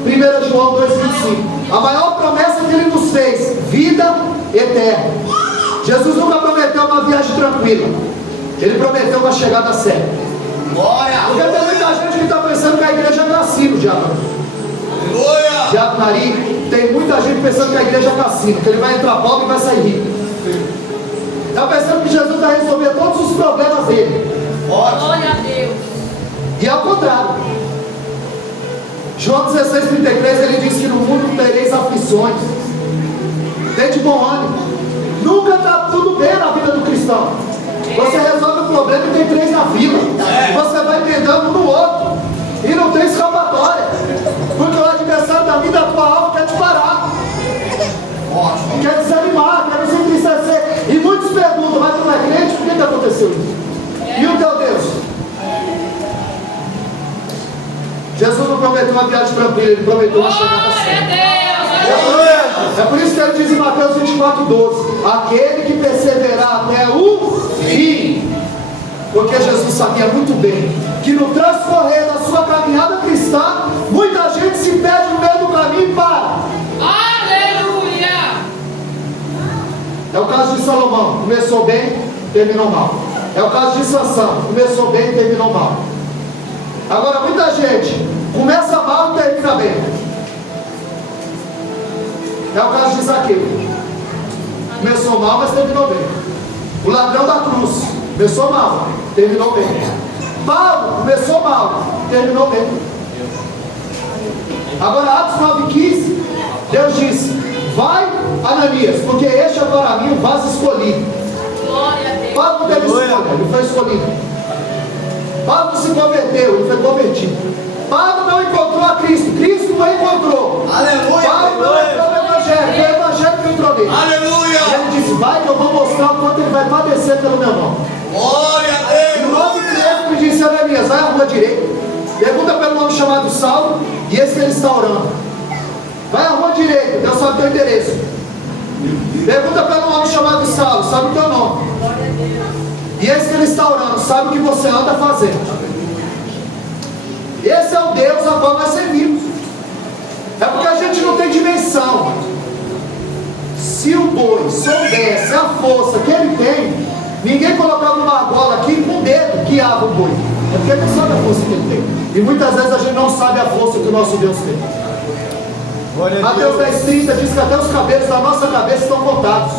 1 João 2,25. A maior promessa que ele nos fez, vida eterna. Jesus nunca prometeu uma viagem tranquila. Ele prometeu uma chegada certa. Glória. Porque tem muita gente que está pensando que a igreja é cassino, Diabo. Aleluia. Diabo Nari, tem muita gente pensando que a igreja é cassino, que ele vai entrar pobre e vai sair rico. Está pensando que Jesus vai resolver todos os problemas dele. Forte. Glória a Deus. E ao contrário. João 16,33, ele diz que no mundo tereis aflições. Tem de bom ânimo. Nunca está tudo bem na vida do cristão. Você resolve o problema e tem 3 na fila. Você vai tentando um no outro. E não tem escapatória. Porque o adversário da vida, da tua alma, quer te parar. Quer desanimar, quer nos entristecer. E muitos perguntam, mas tu não é crente? Por que aconteceu isso? E o teu Deus? Jesus não prometeu uma viagem tranquila, ele prometeu uma chegada Glória a certa. Deus. É por isso que ele diz em Mateus 24,12: aquele que perseverar até o fim. Porque Jesus sabia muito bem que no transcorrer da sua caminhada cristã, muita gente se perde no meio do caminho e para. Aleluia. É o caso de Salomão, começou bem, terminou mal. É o caso de Sansão, começou bem, terminou mal. Agora muita gente começa mal e termina bem. É o caso de Zaqueu, começou mal, mas terminou bem. O ladrão da cruz, começou mal, terminou bem. Paulo começou mal, terminou bem. Agora Atos 9,15, Deus disse: vai, Ananias, porque este é para mim o vaso escolhido. Glória a Deus. Paulo não teve escolha, ele foi escolhido. Paulo não se converteu, ele foi convertido. Paulo não encontrou a Cristo, Cristo não encontrou. Aleluia. Paulo não entrou no Evangelho, foi o Evangelho que entrou nele. Aleluia. E ele disse: vai que eu vou mostrar o quanto ele vai padecer pelo meu nome. Glória a E o nome Deus. dele me disse: Ananias, vai à rua direita, pergunta pelo nome chamado Saulo, e esse que ele está orando. Vai à rua direita, Deus sabe o teu endereço. Pergunta pelo nome chamado Saulo, sabe o teu nome. E esse que ele está orando, sabe o que você anda fazendo. Esse é o Deus a qual nós servimos. É porque a gente não tem dimensão. Se o boi soubesse a força que ele tem, ninguém colocava uma argola aqui com o dedo guiava o boi. É porque ele não sabe a força que ele tem. E muitas vezes a gente não sabe a força que o nosso Deus tem. Mateus 10,30 diz que até os cabelos da nossa cabeça estão contados.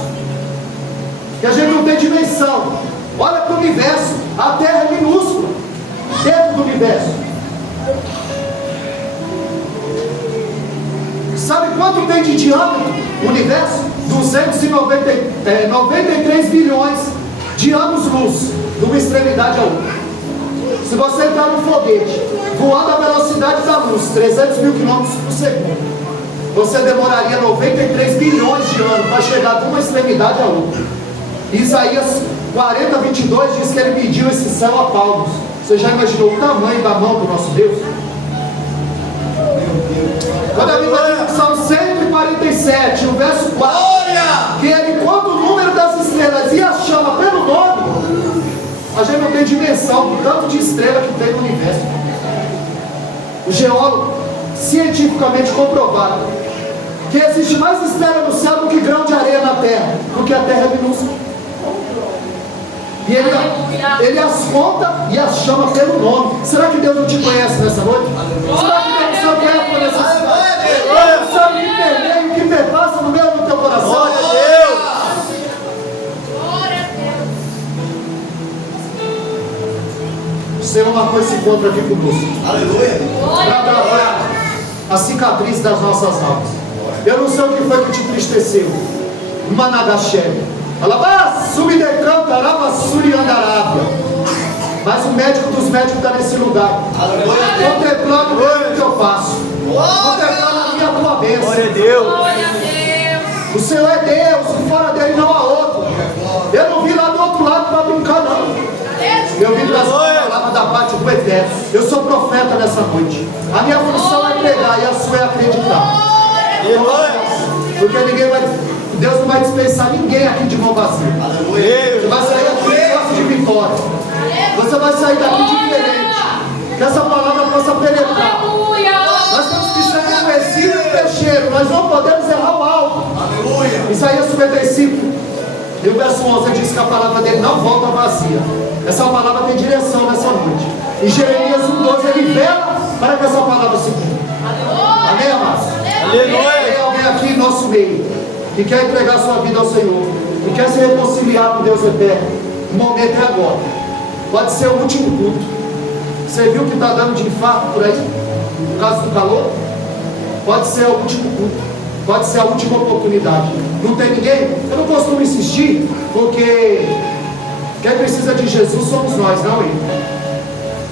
Que a gente não tem dimensão. Olha para o universo. A Terra é minúscula dentro do universo. Sabe quanto tem de diâmetro o universo? 93 bilhões de anos-luz, de uma extremidade a outra. Se você entrar no foguete, voando a velocidade da luz, 300 mil quilômetros por segundo, você demoraria 93 bilhões de anos para chegar de uma extremidade a outra. Isaías 40:22 diz que ele mediu esse céu a palmos. Você já imaginou o tamanho da mão do nosso Deus? Quando a Bíblia diz que Salmo 147, no verso 4, que ele conta o número das estrelas e as chama pelo nome, a gente não tem dimensão do tanto de estrela que tem no universo. O geólogo, cientificamente comprovado, que existe mais estrela no céu do que grão de areia na terra, porque a terra é minúscula. E ele as conta e as chama pelo nome. Será que Deus não te conhece nessa noite? Será que Deus não sabe qual é a tua necessidade? Deus não sabe o que permeia e o que perpassa no meio do teu coração? Glória a Deus! O Senhor marcou esse encontro aqui conosco. Aleluia! Para trabalhar a cicatriz das nossas almas. Eu não sei o que foi que te entristeceu. Managaxé. Mas o médico dos médicos está nesse lugar, contemplando o que eu faço, contemplando a minha tua bênção. Glória a Deus! O Senhor é Deus, e fora dele não há outro. Eu não vim lá do outro lado para brincar, não. Eu vim trazer a palavra da parte do Eterno. Eu sou profeta nessa noite. A minha função é pregar e a sua é acreditar. Porque Deus não vai dispensar ninguém aqui de mão vazia. Você vai sair aqui de vitória. Você vai sair daqui diferente. Que essa palavra possa penetrar. Nós temos que ser conhecidos e peixeiro. Nós não podemos errar o alvo. Isaías 55, e o verso 11 diz que a palavra dele não volta vazia. Essa palavra tem direção nessa noite. E Jeremias 1:12 ele vela para que essa palavra se cumpra. Amém, amados? Tem alguém aqui em nosso meio que quer entregar sua vida ao Senhor, que quer se reconciliar com Deus eterno? O momento é agora. Pode ser o último culto. Você viu que está dando de infarto por aí? Por causa do calor? Pode ser o último culto. Pode ser a última oportunidade. Não tem ninguém? Eu não costumo insistir, porque quem precisa de Jesus somos nós, não ele.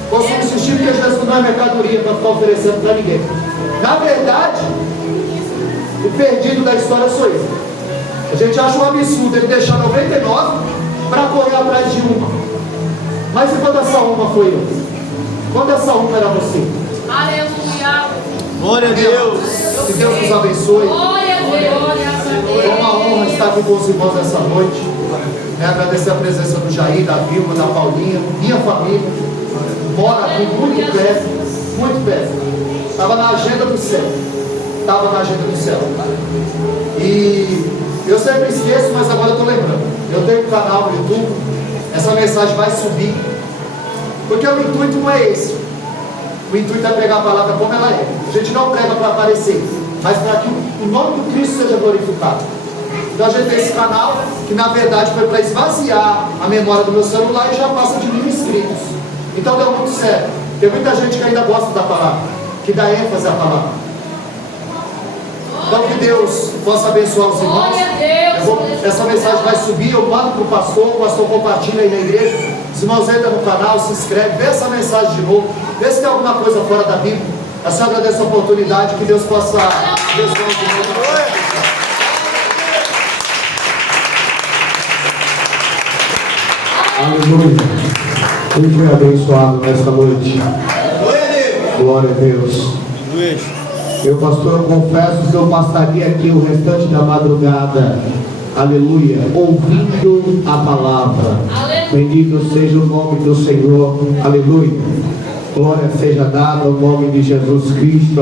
Costumo insistir porque Jesus não é mercadoria para ficar oferecendo para ninguém. Na verdade, o perdido da história sou eu. A gente acha um absurdo ele deixar 99 para correr atrás de uma. Mas e quando essa uma foi eu? Quando essa uma era você? Aleluia. Glória a Deus! Que Deus nos abençoe. Glória a Deus. É uma honra estar com os irmãos essa noite. Agradecer a presença do Jair, da Vilma, da Paulinha, minha família. Mora aqui muito perto, muito perto. Estava na agenda do céu. Estava na agenda do céu. E eu sempre esqueço, mas agora eu estou lembrando. Eu tenho um canal no YouTube. Essa mensagem vai subir. Porque o intuito não é esse. O intuito é pregar a palavra como ela é. A gente não prega para aparecer, mas para que o nome do Cristo seja glorificado. Então a gente tem esse canal, que na verdade foi para esvaziar a memória do meu celular e já passa de 1000 inscritos. Então deu muito certo. Tem muita gente que ainda gosta da palavra, que dá ênfase à palavra. Então que Deus possa abençoar os irmãos. Essa mensagem vai subir, eu mando para o pastor compartilha aí na igreja. Os irmãos entram no canal, se inscreve, vê essa mensagem de novo, vê se tem alguma coisa fora da Bíblia. Eu só agradeço a oportunidade, que Deus possa abençoar os irmãos. Aleluia. Quem foi abençoado nesta noite? Glória a Deus. Meu pastor, eu confesso que eu passaria aqui o restante da madrugada, aleluia, ouvindo a palavra. Bendito seja o nome do Senhor, aleluia. Glória seja dada ao nome de Jesus Cristo.